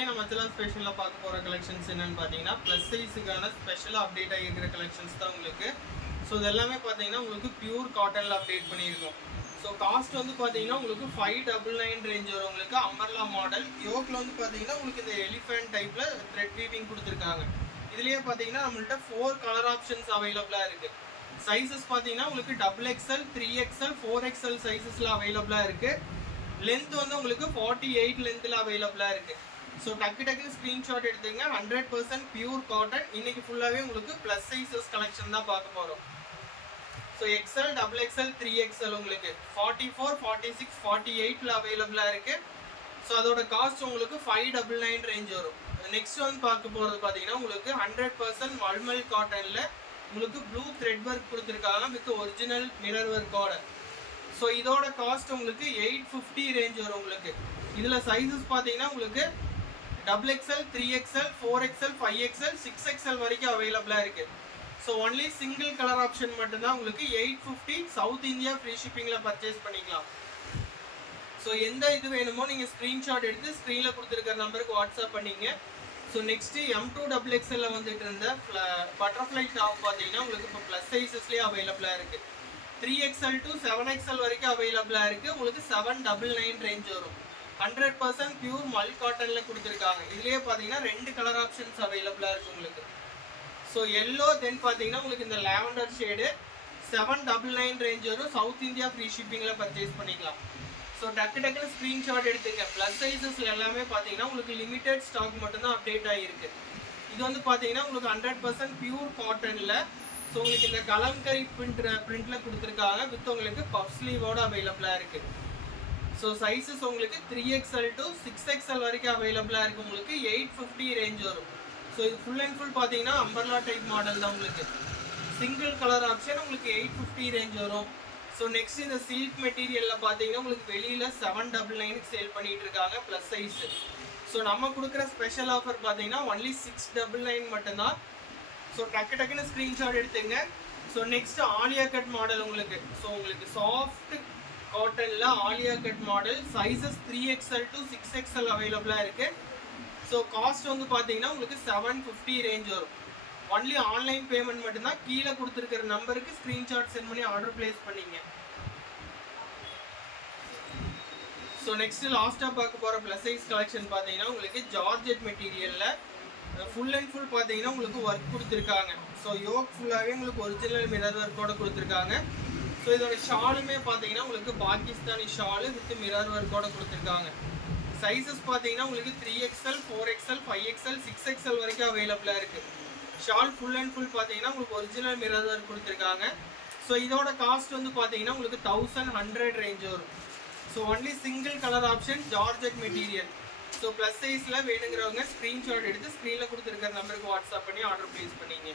நம்ம ஸ்பெஷலா பார்க்க போற கலெக்ஷன்ஸ் என்னன்னு பாத்தீங்கன்னா ப்ளஸ் சைஸ்க்கான ஸ்பெஷலா அப்டேட் ஆகியிருக்கிற கலெக்ஷன்ஸ் தான் உங்களுக்கு. ஸோ இது எல்லாமே பார்த்தீங்கன்னா உங்களுக்கு பியூர் காட்டன்ல அப்டேட் பண்ணியிருக்கோம். ஸோ காஸ்ட் வந்து பார்த்தீங்கன்னா உங்களுக்கு 599 ரேஞ்ச் வரும். உங்களுக்கு அம்பர்லா மாடல் யோக்ல வந்து பார்த்தீங்கன்னா உங்களுக்கு இந்த எலிஃபென்ட் டைப்ல த்ரெட் வீவிங் கொடுத்துருக்காங்க. இதுலயே பார்த்தீங்கன்னா நம்மள்ட்ட 4 கலர் ஆப்ஷன்ஸ் அவைலபிளா இருக்கு. சைஸஸ் பார்த்தீங்கன்னா உங்களுக்கு XXL 3XL 4XL சைஸஸ்ல அவைலபிளா இருக்கு. லென்த் வந்து உங்களுக்கு 48 லென்த்ல அவைலபிளா இருக்கு. ஸோ டக்குன்னு ஸ்க்ரீன்ஷாட் எடுத்துங்க. 100% பியூர் காட்டன். இன்னைக்கு ஃபுல்லாகவே உங்களுக்கு ப்ளஸ் சைஸஸ் கலெக்ஷன் தான் பார்க்க போகிறோம். ஸோ XL XXL 3XL உங்களுக்கு 44 46 48ல அவைலபிளாக இருக்கு. ஸோ அதோட காஸ்ட் உங்களுக்கு 599 ரேஞ்ச் வரும். நெக்ஸ்ட் வந்து பார்க்க போகிறது பார்த்தீங்கன்னா உங்களுக்கு 100% மல்மல் காட்டனில் உங்களுக்கு ப்ளூ த்ரெட் ஒர்க் கொடுத்துருக்காங்க வித் ஒரிஜினல் மிரர் ஒர்க்கோட. ஸோ இதோட காஸ்ட் உங்களுக்கு 850 ரேஞ்ச் வரும். உங்களுக்கு இதில் சைஸஸ் பார்த்தீங்கன்னா உங்களுக்கு XXL 3XL 4XL 5XL 6XL வரைக்கும் அவைலபிளாக இருக்கு. So only single colour option மட்டும்தான் உங்களுக்கு 850 சவுத் இந்தியா ஃப்ரீ ஷிப்பிங்கில் பர்ச்சேஸ் பண்ணிக்கலாம். ஸோ எந்த இது வேணுமோ நீங்கள் ஸ்க்ரீன்ஷாட் எடுத்து ஸ்க்ரீனில் கொடுத்துருக்கிற நம்பருக்கு வாட்ஸ்அப் பண்ணிங்க. ஸோ நெக்ஸ்ட்டு M2XXL வந்துட்டு இருந்த பட்டர்ஃப்ளை டாப் பார்த்தீங்கன்னா உங்களுக்கு இப்போ ப்ளஸ் சைஸஸ்லேயே அவைலபிளாக இருக்குது. 3XL to 7XL வரைக்கும் அவைலபிளாக இருக்குது. உங்களுக்கு 799 ரேஞ்ச் வரும். 100% பியூர் மல் காட்டனில் கொடுத்துருக்காங்க. இதுலேயே பார்த்தீங்கன்னா 2 கலர் ஆப்ஷன்ஸ் அவைலபிளாக இருக்குது உங்களுக்கு. ஸோ எல்லோ தென் பார்த்தீங்கன்னா உங்களுக்கு இந்த லாவெண்டர் ஷேடு 799 ரேஞ்ச் வரும். சவுத் இந்தியா ஃப்ரீ ஷிப்பிங்கில் பர்ச்சேஸ் பண்ணிக்கலாம். ஸோ டக்குன்னு ஸ்க்ரீன்ஷாட் எடுத்துங்க. ப்ளஸ் சைஸஸ்ல எல்லாமே பார்த்தீங்கன்னா உங்களுக்கு லிமிடெட் ஸ்டாக் மட்டும்தான் அப்டேட் ஆகிருக்கு. இது வந்து பார்த்தீங்கன்னா உங்களுக்கு 100% பியூர் காட்டனில். ஸோ உங்களுக்கு இந்த கலம்கரி பிரிண்ட்ல கொடுத்துருக்காங்க வித் உங்களுக்கு பஃப் ஸ்லீவோட அவைலபிளாக இருக்குது. ஸோ சைஸஸ் உங்களுக்கு 3XL to 6XL வரைக்கும் அவைலபிளாக இருக்குது. உங்களுக்கு 850 ரேஞ்ச் வரும். ஸோ இது ஃபுல் அண்ட் ஃபுல் பார்த்தீங்கன்னா அம்பர்லா டைப் மாடல் தான். உங்களுக்கு சிங்கிள் கலர் ஆப்ஷன் உங்களுக்கு 850 ரேஞ்ச் வரும். ஸோ நெக்ஸ்ட் இந்த சில்க் மெட்டீரியலில் பார்த்தீங்கன்னா உங்களுக்கு வெளியில் 799 சேல் பண்ணிட்டு இருக்காங்க ப்ளஸ் சைஸ். ஸோ நம்ம கொடுக்குற ஸ்பெஷல் ஆஃபர் பார்த்தீங்கன்னா ஒன்லி 699 மட்டும்தான். ஸோ டக்குன்னு ஸ்க்ரீன்ஷாட் எடுத்துங்க. So next Alia cut model உங்களுக்கு. ஸோ உங்களுக்கு சாஃப்ட் காட்டன்ல Alia cut model sizes 3XL to 6XL அவைலபிளாக இருக்கு. ஸோ காஸ்ட் வந்து பார்த்தீங்கன்னா உங்களுக்கு 750 ரேஞ்ச் வரும். ஒன்லி ஆன்லைன் பேமெண்ட் மட்டும்தான். கீழே கொடுத்துருக்கிற நம்பருக்கு ஸ்க்ரீன்ஷாட் சென்ட் பண்ணி ஆர்டர் பிளேஸ் பண்ணிங்க. ஸோ நெக்ஸ்ட் லாஸ்ட்டாக பார்க்க போகிற ப்ளஸ் சைஸ் கலெக்ஷன் பார்த்தீங்கன்னா உங்களுக்கு ஜார்ஜெட் மெட்டீரியலில் ஃபுல் அண்ட் ஃபுல் பார்த்தீங்கன்னா உங்களுக்கு ஒர்க் கொடுத்துருக்காங்க. ஸோ யோக் ஃபுல்லாகவே உங்களுக்கு ஒரிஜினல் மிரர் ஒர்க்கோட கொடுத்துருக்காங்க. ஸோ இதோட ஷாலுமே பார்த்தீங்கன்னா உங்களுக்கு பாகிஸ்தானி ஷாலு வித் மிரர் ஒர்க்கோட கொடுத்துருக்காங்க. சைஸஸ் பார்த்தீங்கன்னா உங்களுக்கு 3XL 4XL 5XL 6XL வரைக்கும் அவைலபிளாக இருக்குது. ஷால் ஃபுல் அண்ட் ஃபுல் பார்த்தீங்கன்னா உங்களுக்கு ஒரிஜினல் மிரர் ஒர்க் கொடுத்துருக்காங்க. ஸோ இதோட காஸ்ட் வந்து பார்த்தீங்கன்னா உங்களுக்கு 1100 ரேஞ்ச் வரும். So only single colour option georgette material. So plus சைஸில் வேணுங்கிறவங்க ஸ்க்ரீன்ஷாட் எடுத்து ஸ்க்ரீனில் கொடுத்துருக்கிற நம்பருக்கு வாட்ஸ்அப் பண்ணி ஆர்டர் ப்ளேஸ் பண்ணிங்க.